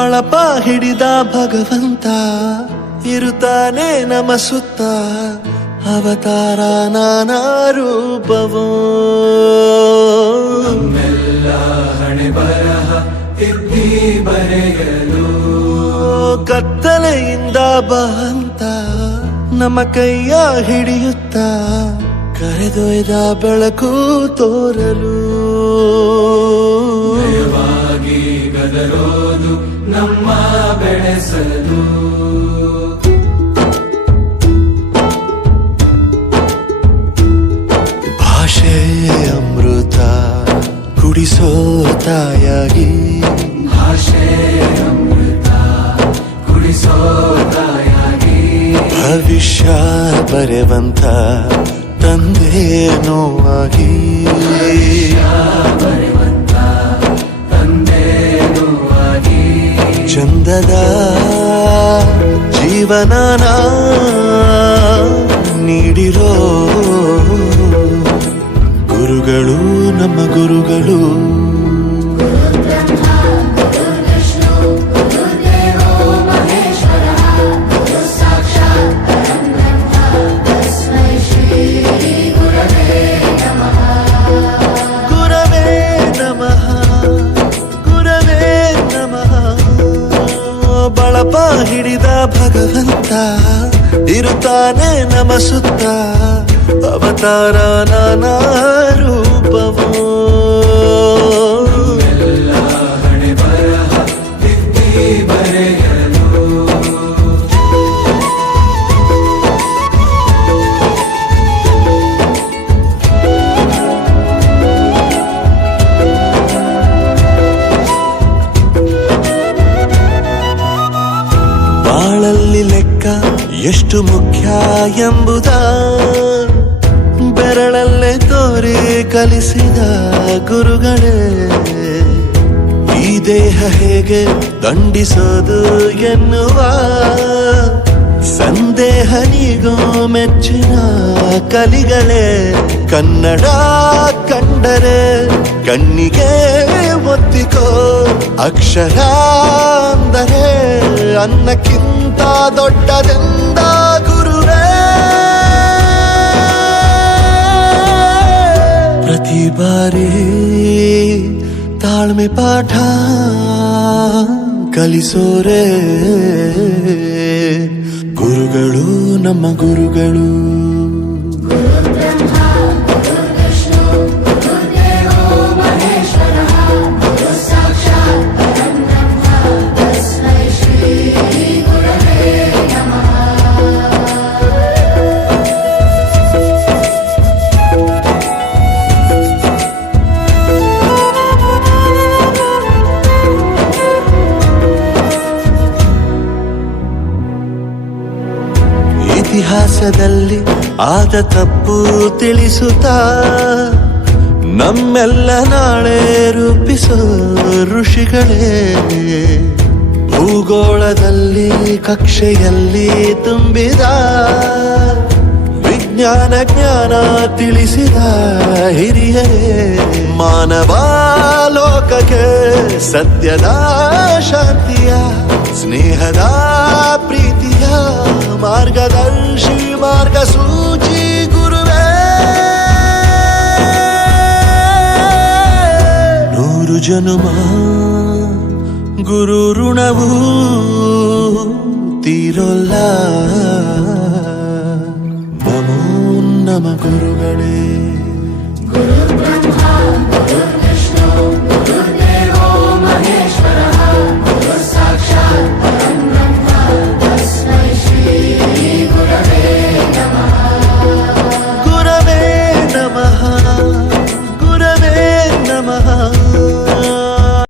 ಬಳಪ ಹಿಡಿದ ಭಗವಂತ ಇರುತ್ತಾನೆ ನಮ ಸುತ್ತ ಅವತಾರ ನಾನಾ ರೂಪವೋ ನಮ್ಮೆಲ್ಲ ಹಣೆ ಬರಹ ತಿದ್ದಿ ಬರೆಯಲು ಕತ್ತಲೆಯಿಂದ ಬಂತ ನಮ್ಮ ಕೈಯ ಹಿಡಿಯುತ್ತ ಕರೆದೊಯ್ದ ಬೆಳಕು ತೋರಲು ಭಯವಾಗಿ ಗದರೋದು ನಮ್ಮ ಬೆಳೆಸಲು ಭಾಷೆ ಅಮೃತ ಕುಡಿಸೋ ತಾಯಾಗಿ ಭಾಷೆ ಅಮೃತ ಕುಡಿಸೋ ತಾಯಾಗಿ ಭವಿಷ್ಯ ಬರೆವಂತ ತಂದೆ ನೋವಾಗಿ ಬರೆವಂತ ತಂದೆ ನೋವಾಗಿ ಚಂದದ ಜೀವನನ ನೀಡಿರೋ ಗುರುಗಳು ನಮ್ಮ ಗುರುಗಳು ಬಳಪ ಹಿಡಿದ ಭಗವಂತ ಇರುತ್ತಾನೆ ನಮ ಸುತ್ತ ಅವತಾರ ನಾನಾ ರೂಪವೋ ಎಲ್ಲ ಹಣೆ ಬರಹ ತಿದ್ದಿ ಬರೆಯಲು ಬಾಳಲ್ಲಿ ಲೆಕ್ಕ ಎಷ್ಟು ಮುಖ್ಯ ಎಂಬುದ ಬೆರಳಲ್ಲೇ ತೋರಿ ಕಲಿಸಿದ ಗುರುಗಳೇ ಈ ದೇಹ ಹೇಗೆ ದಂಡಿಸೋದು ಎನ್ನುವ ಸಂದೇಹ ನೀಗೋ ಮೆಚ್ಚಿನ ಕಲಿಗಳೇ ಕನ್ನಡ ಕಂಡರೆ ಕಣ್ಣಿಗೆ ಒತ್ತಿಕೋ ಅಕ್ಷರ ಅಂದರೆ ಅನ್ನಕ್ಕಿಂತ ದೊಡ್ಡದೆಂದ ಗುರುವೇ ಪ್ರತಿ ಬಾರಿ ತಾಳ್ಮೆ ಪಾಠ ಕಲಿಸೋರೆ ಗುರುಗಳು ನಮ್ಮ ಗುರುಗಳು ಇತಿಹಾಸದಲ್ಲಿ ಆದ ತಪ್ಪು ತಿಳಿಸುತ್ತಾ ನಮ್ಮೆಲ್ಲ ನಾಳೆ ರೂಪಿಸೋ ಋಷಿಗಳೇ ಭೂಗೋಳದಲ್ಲಿ ಕಕ್ಷೆಯಲ್ಲಿ ತುಂಬಿದ ವಿಜ್ಞಾನ ಜ್ಞಾನ ತಿಳಿಸಿದ ಹಿರಿಯರೇ ಮಾನವ ಲೋಕಕ್ಕೆ ಸತ್ಯದ ಶಾಂತಿಯ ಸ್ನೇಹದ ಪ್ರೀತಿಯ ಮಾರ್ಗದರ್ಶಿ ಮಾರ್ಗಸೂಚಿ ಗುರುವೇ ನೂರು ಜನುಮ ಗುರು ಋಣವು ತೀರೋಲ್ಲ ನಮೋ ನಮ ಗುರು